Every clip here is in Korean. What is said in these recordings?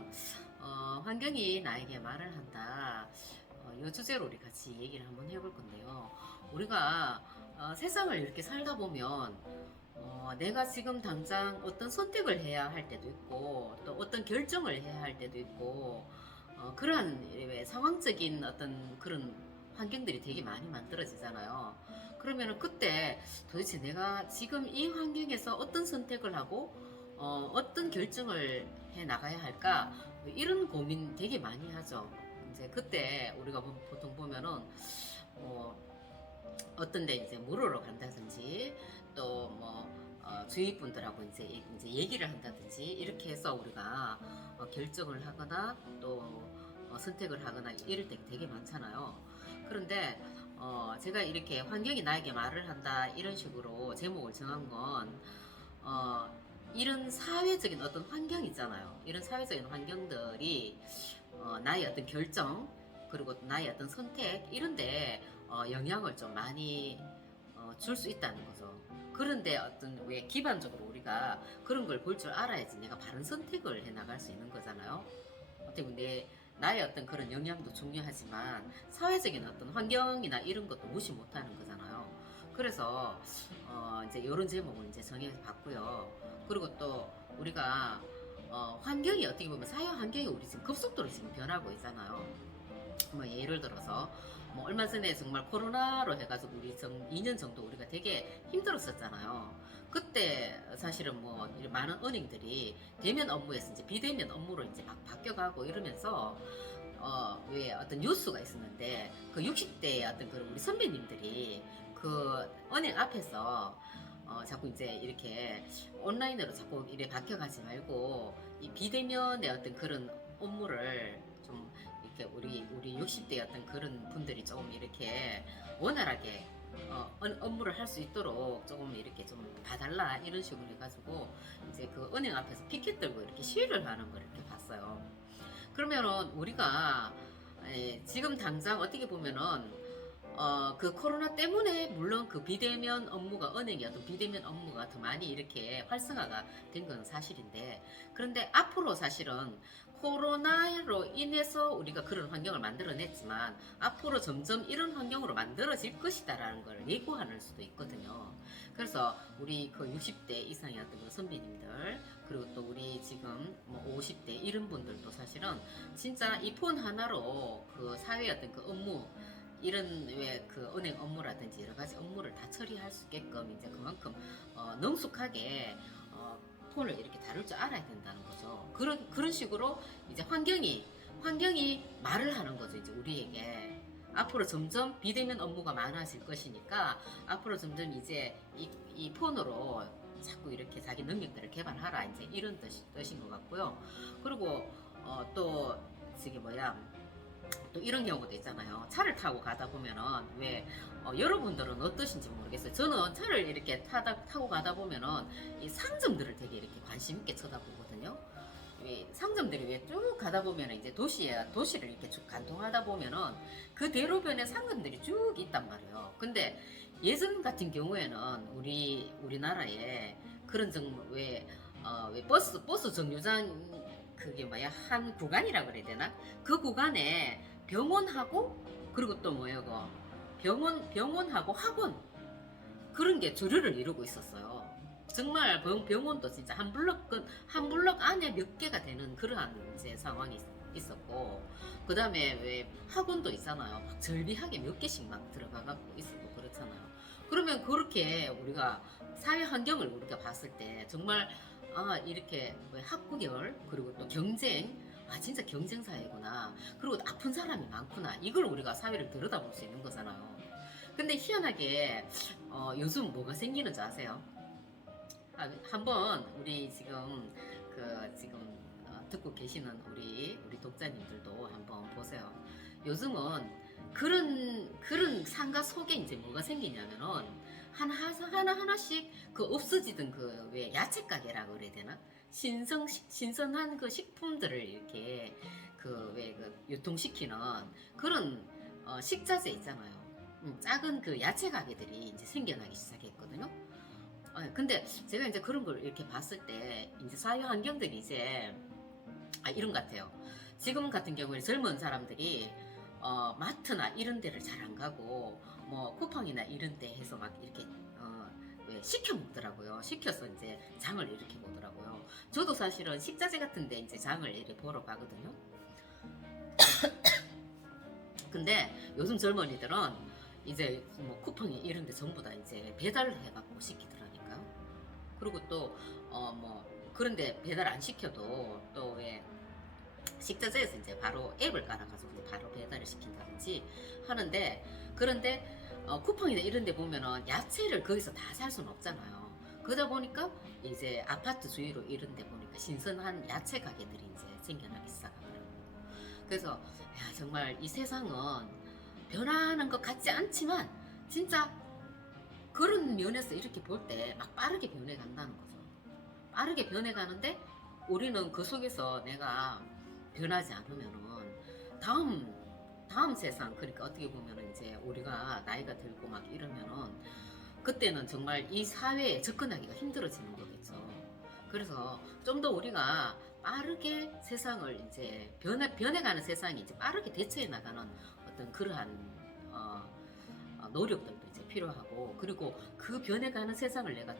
보면 환경이 나에게 말을 한다. 이 주제로 우리 같이 얘기를 한번 해볼 건데요. 우리가 세상을 이렇게 살다 보면 내가 지금 당장 어떤 선택을 해야 할 때도 있고 또 어떤 결정을 해야 할 때도 있고 그러한 왜 상황적인 어떤 그런 환경들이 되게 많이 만들어지잖아요. 그러면은 그때 도대체 내가 지금 이 환경에서 어떤 선택을 하고 어떤 결정을 해 나가야 할까? 이런 고민 되게 많이 하죠. 이제 그때 우리가 보통 보면은 어, 어떤 데 이제 물으러 간다든지 또 뭐 주위 분들하고 이제 얘기를 한다든지 이렇게 해서 우리가 결정을 하거나 또 선택을 하거나 이럴 때 되게 많잖아요. 그런데 제가 이렇게 환경이 나에게 말을 한다 이런 식으로 제목을 정한 건 이런 사회적인 어떤 환경 있잖아요. 이런 사회적인 환경들이 나의 어떤 결정 그리고 나의 어떤 선택 이런데 영향을 좀 많이 줄 수 있다는 거죠. 그런데 어떤 왜 기반적으로 우리가 그런 걸 볼 줄 알아야지 내가 바른 선택을 해 나갈 수 있는 거잖아요. 어떻게 보면 나의 어떤 그런 영향도 중요하지만 사회적인 어떤 환경이나 이런 것도 무시 못하는 거잖아요. 그래서 이제 이런 제목을 이제 정해 봤고요. 그리고 또 우리가 환경이 어떻게 보면 사회 환경이 우리 지금 급속도로 지금 변하고 있잖아요. 뭐 예를 들어서 뭐 얼마 전에 정말 코로나로 해가지고 우리 2년 정도 우리가 되게 힘들었었잖아요. 그때 사실은 뭐 많은 은행들이 대면 업무에서 이제 비대면 업무로 이제 막 바뀌어가고 이러면서 왜 어떤 뉴스가 있었는데 그 60대 어떤 그런 우리 선배님들이 그 은행 앞에서 자꾸 이제 이렇게 온라인으로 자꾸 이래 바뀌어가지 말고 이 비대면의 어떤 그런 업무를 좀 이렇게 우리 60대 어떤 그런 분들이 좀 이렇게 원활하게 업무를 할 수 있도록 조금 이렇게 좀 봐달라 이런 식으로 해가지고 이제 그 은행 앞에서 피켓 들고 이렇게 시위를 하는 걸 이렇게 봤어요. 그러면은 우리가 지금 당장 어떻게 보면은 그 코로나 때문에 물론 그 비대면 업무가 은행의 어떤 비대면 업무가 더 많이 이렇게 활성화가 된 건 사실인데 그런데 앞으로 사실은 코로나로 인해서 우리가 그런 환경을 만들어냈지만 앞으로 점점 이런 환경으로 만들어질 것이다라는 걸 예고하는 수도 있거든요. 그래서 우리 그 60대 이상의 어떤 그 선배님들 그리고 또 우리 지금 뭐 50대 이런 분들도 사실은 진짜 이 폰 하나로 그 사회 어떤 그 업무 이런 왜 그 은행 업무라든지 여러 가지 업무를 다 처리할 수 있게끔 이제 그만큼 능숙하게 폰을 이렇게 다룰 줄 알아야 된다는 거죠. 그런 식으로 이제 환경이 말을 하는 거죠. 이제 우리에게 앞으로 점점 비대면 업무가 많아질 것이니까 앞으로 점점 이제 이 폰으로 자꾸 이렇게 자기 능력들을 개발하라 이제 이런 뜻인 것 같고요. 그리고 또 저기 뭐야 또 이런 경우도 있잖아요. 차를 타고 가다 보면은 왜 여러분들은 어떠신지 모르겠어요. 저는 차를 이렇게 타고 가다 보면은 이 상점들을 되게 이렇게 관심 있게 쳐다보거든요. 이 상점들이 왜 쭉 가다 보면은 이제 도시를 이렇게 쭉 관통하다 보면은 그 대로변에 상점들이 쭉 있단 말이에요. 근데 예전 같은 경우에는 우리나라에 그런 왜 버스 정류장 그게 뭐야 한 구간이라 그래야 되나? 그 구간에 병원하고 그리고 또 뭐야 그 병원하고 학원 그런 게 주류를 이루고 있었어요. 정말 병원도 진짜 한 블럭 안에 몇 개가 되는 그러한 이제 상황이 있었고, 그 다음에 왜 학원도 있잖아요. 막 절비하게 몇 개씩 막 들어가갖고 있었고 그렇잖아요. 그러면 그렇게 우리가 사회 환경을 우리가 봤을 때 정말 이렇게 왜 학구열 그리고 또 경쟁 진짜 경쟁 사회구나. 그리고 아픈 사람이 많구나. 이걸 우리가 사회를 들여다볼 수 있는 거잖아요. 근데 희한하게 요즘 뭐가 생기는지 아세요? 한번 우리 지금 듣고 계시는 우리 독자님들도 한번 보세요. 요즘은 그런 상가 속에 이제 뭐가 생기냐면은 하나씩 그 없어지던 그 왜 야채 가게라고 그래야 되나? 신선한 그 식품들을 이렇게 그 왜 그 유통시키는 그런 식자재 있잖아요. 작은 그 야채 가게들이 이제 생겨나기 시작했거든요. 근데 제가 이제 그런 걸 이렇게 봤을 때 이제 사회 환경들이 이제 이런 것 같아요. 지금 같은 경우에 젊은 사람들이 마트나 이런 데를 잘 안 가고 뭐 쿠팡이나 이런 데 해서 막 이렇게 왜 시켜 먹더라고요. 시켜서 이제 장을 이렇게 보더라고요. 저도 사실은 식자재 같은 데 이제 장을 이렇게 보러 가거든요. 근데 요즘 젊은이들은 이제 뭐 쿠팡이 이런 데 전부 다 이제 배달을 해갖고 시키더라니까요. 그리고 또 뭐 그런데 배달 안 시켜도 또 왜 식자재에서 이제 바로 앱을 깔아가지고 이제 바로 배달을 시킨다든지 하는데, 그런데 쿠팡이나 이런 데 보면은 야채를 거기서 다 살 수는 없잖아요. 그러다 보니까 이제 아파트 주위로 이런 데 보니까 신선한 야채 가게들이 이제 생겨나기 시작하더라고요. 그래서 야, 정말 이 세상은 변하는 것 같지 않지만 진짜 그런 면에서 이렇게 볼 때 막 빠르게 변해간다는 거죠. 빠르게 변해가는데 우리는 그 속에서 내가 변하지 않으면은 다음 세상, 그러니까 어떻게 보면은 이제 우리가 나이가 들고 막 이러면은 그때는 정말 이 사회에 접근하기가 힘들어지는 거겠죠. 그래서 좀 더 우리가 빠르게 세상을 이제 변해가는 세상이 이제 빠르게 대처해 나가는 어떤 그러한 노력들도 이제 필요하고, 그리고 그 변해가는 세상을 내가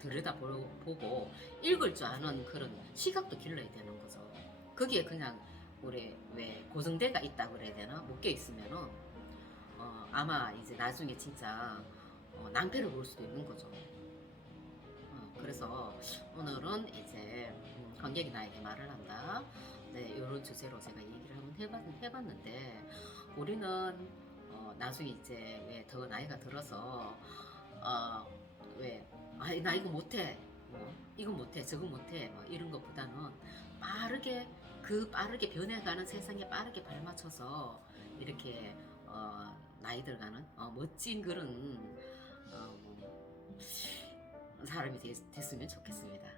들여다보고 읽을 줄 아는 그런 시각도 길러야 되는 거죠. 거기에 그냥 우리 왜 고정대가 있다 그래야 되나, 묶여 있으면은 아마 이제 나중에 진짜 낭패를 볼 수도 있는 거죠. 그래서 오늘은 이제 관객이 나에게 말을 한다. 네, 이런 주제로 제가 얘기를 한번 해봤는데, 우리는 나중에 이제 왜 더 나이가 들어서 왜 나 이거 못해, 뭐 이거 못해, 저거 못해, 뭐 이런 것보다는 빠르게 변해가는 세상에 빠르게 발맞춰서 이렇게 나이 들어가는 멋진 그런 뭐 사람이 됐으면 좋겠습니다.